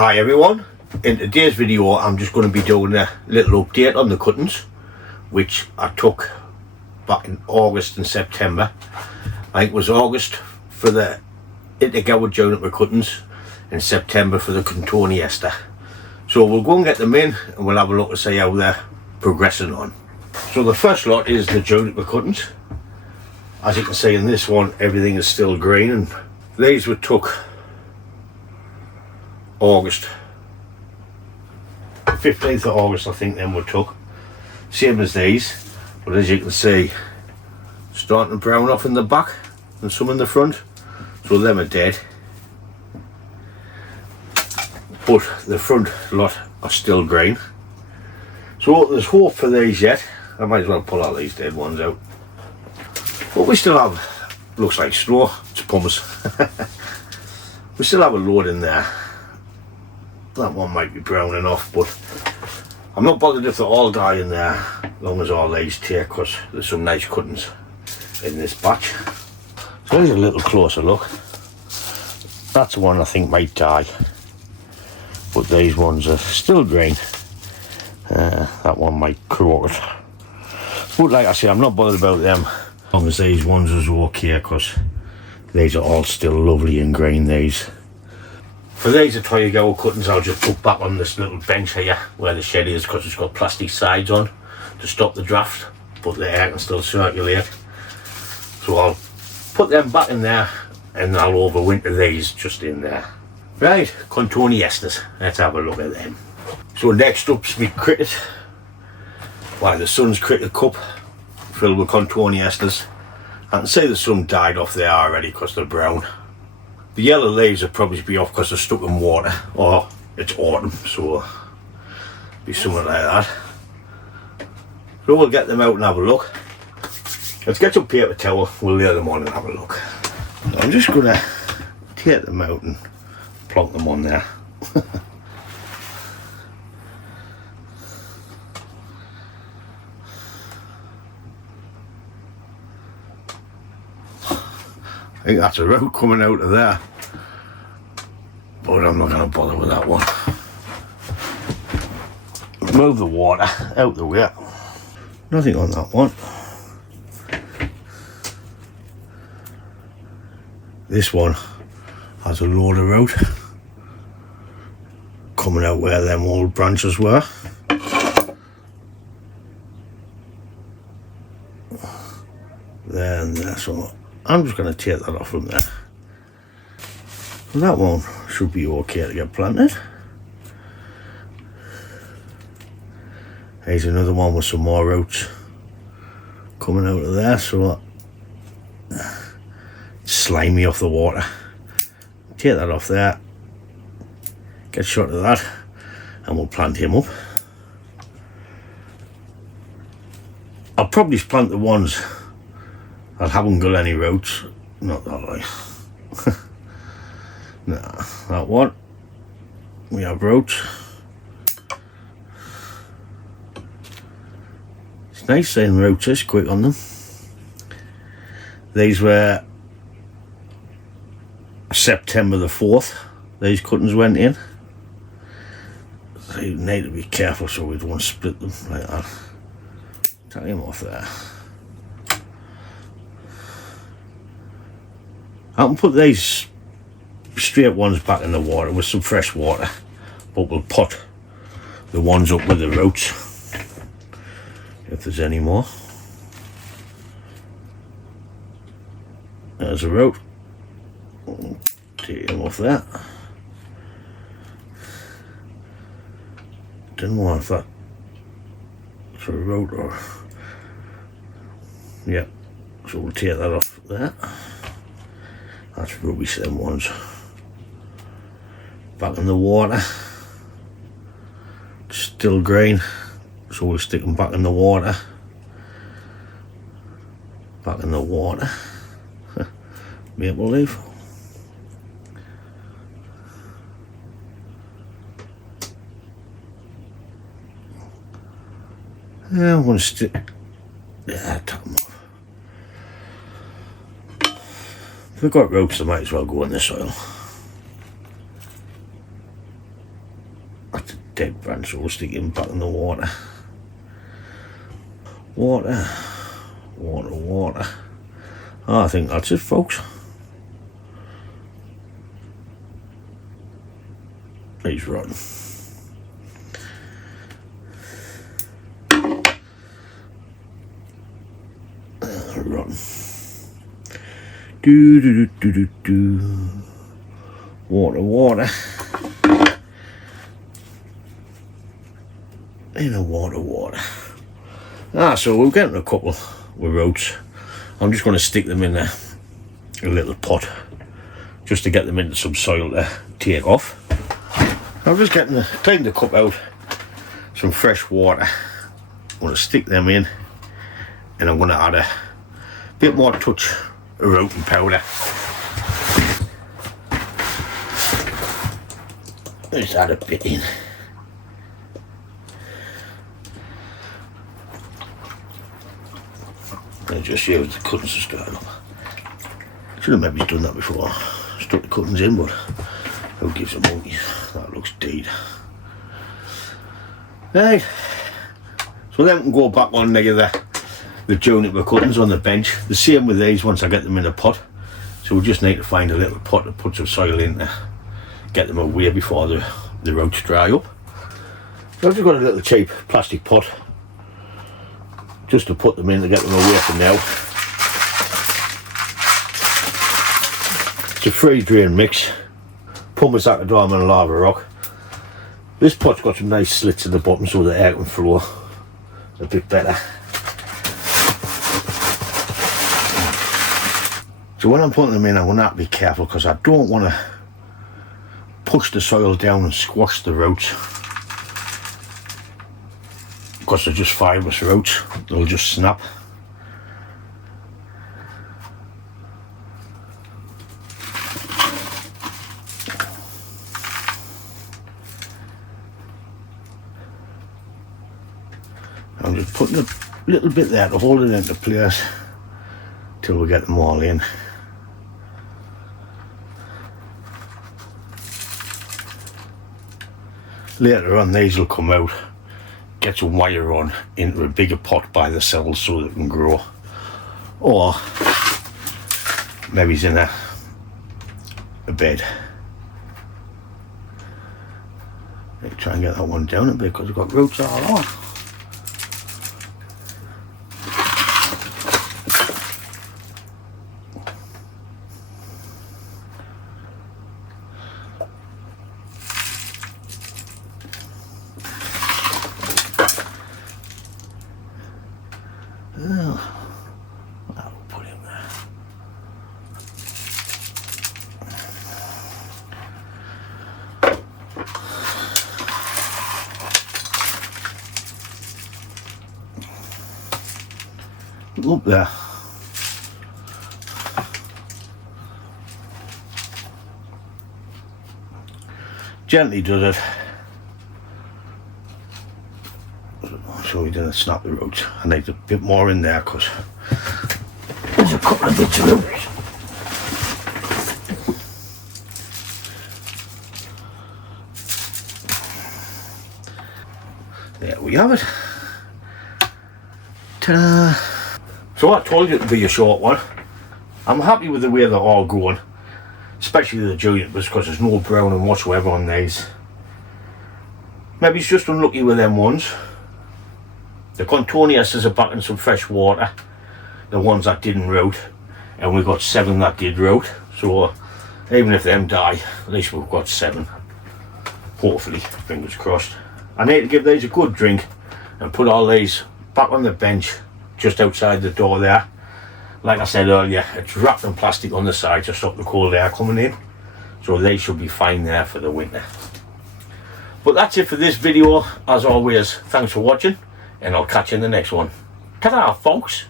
Hi everyone, in today's video I'm just going to be doing a little update on the cuttings which I took back in August and September. I think it was August for the Intergower Juniper cuttings and September for the Cotonesters. So we'll go and get them in and we'll have a look to see how they're progressing on. So the first lot is the Juniper cuttings. As you can see in this one, everything is still green, and these were took August 15th of August, I think them were took, same as these, but as you can see, starting to brown off in the back and some in the front, so them are dead, but the front lot are still green. So there's hope for these yet. I might as well pull all these dead ones out, but we still have, looks like straw, it's pumice. We still have a load in there. That one might be browning off, but I'm not bothered if they all die in there, as long as all these take, because there's some nice cuttings in this batch. So here's a little closer look. That's the one I think might die, but these ones are still green. That one might croak it, but like I say, I'm not bothered about them as long as these ones is okay, because these are all still lovely and green. These. For these Intergower cuttings, I'll just put back on this little bench here where the shed is, because it's got plastic sides on to stop the draft, but the air can still circulate. So I'll put them back in there and I'll overwinter these just in there. Right, Cotonesters, let's have a look at them. So next up's my cricket. Why, the Sun's cricket cup filled with Cotonesters. I can see there's some died off there already because they're brown. The yellow leaves will probably be off because they're stuck in water, or it's autumn, so be something like that. So we'll get them out and have a look. Let's get some paper towel, we'll lay them on and have a look. So I'm just gonna take them out and plonk them on there. I think that's a root coming out of there, but I'm not going to bother with that one. Move the water out the way. Nothing on that one. This one has a load of root coming out where them old branches were. There and there, so I'm just going to take that off from there. And that one should be okay to get planted. Here's another one with some more roots coming out of there, so slimy off the water. Take that off there, get shot of that, and we'll plant him up. I'll probably plant the ones that haven't got any roots, not that way. Nah, that one, we have roots. It's nice seeing roots this quick on them. These were September the 4th, these cuttings went in. So you need to be careful so we don't split them like that. Take him off there. I can put these straight ones back in the water with some fresh water, but we'll put the ones up with the roots if there's any more. There's a root. Take him off there. Didn't know if that for a root or, yeah, so we'll take that off there. That's rubbish, them ones. Back in the water. Still green, so we'll stick them back in the water. Back in the water. Maple leaf. Yeah, I'm going to stick. Yeah, top them off. If we've got ropes, I might as well go in the soil. That's a dead branch, so we'll stick him back in the water. Water, water, water. Oh, I think that's it, folks. He's rotten. Rotten. Do do do do do do. Water, water. In a water, water. So we're getting a couple with roots. I'm just going to stick them in a little pot just to get them into some soil to take off. I'm just cleaning the cup out, some fresh water. I'm going to stick them in, and I'm going to add a bit more touch of rooting powder. Just add a bit in. And just use the cuttings to start up. Should have maybe done that before. Stuck the cuttings in, but who gives a monkeys? That looks dead. Right. So then we can go back on the juniper cuttings on the bench. The same with these once I get them in a pot. So we just need to find a little pot to put some soil in to get them away before the roots dry up. So I've just got a little cheap plastic pot just to put them in to get them away from now. It's a free drain mix. Pumice sack of diamond and lava rock. This pot's got some nice slits at the bottom so the air can flow a bit better. So when I'm putting them in, I'm going to have to be careful because I don't want to push the soil down and squash the roots, because they're just fibrous roots, they'll just snap. I'm just putting a little bit there to hold it into place till we get them all in. Later on these will come out, get some wire on into a bigger pot by the cells so they can grow. Or maybe it's in a bed. Let me try and get that one down a bit because I've got roots all on. I'll put him there. Up there. Gently does it. So we didn't snap the roots. I need a bit more in there because there's a couple of bits of roots. There we have it. Ta-da! So I told you it would be a short one. I'm happy with the way they're all going, especially the junipers, because there's no browning whatsoever on these. Maybe it's just unlucky with them ones. The Cotonesters are back in some fresh water, the ones that didn't root, and we've got 7 that did root, so even if them die, at least we've got 7. Hopefully, fingers crossed. I need to give these a good drink and put all these back on the bench just outside the door there. Like I said earlier, it's wrapped in plastic on the side to stop the cold air coming in, so they should be fine there for the winter. But that's it for this video. As always, thanks for watching, and I'll catch you in the next one. Ta-da, folks!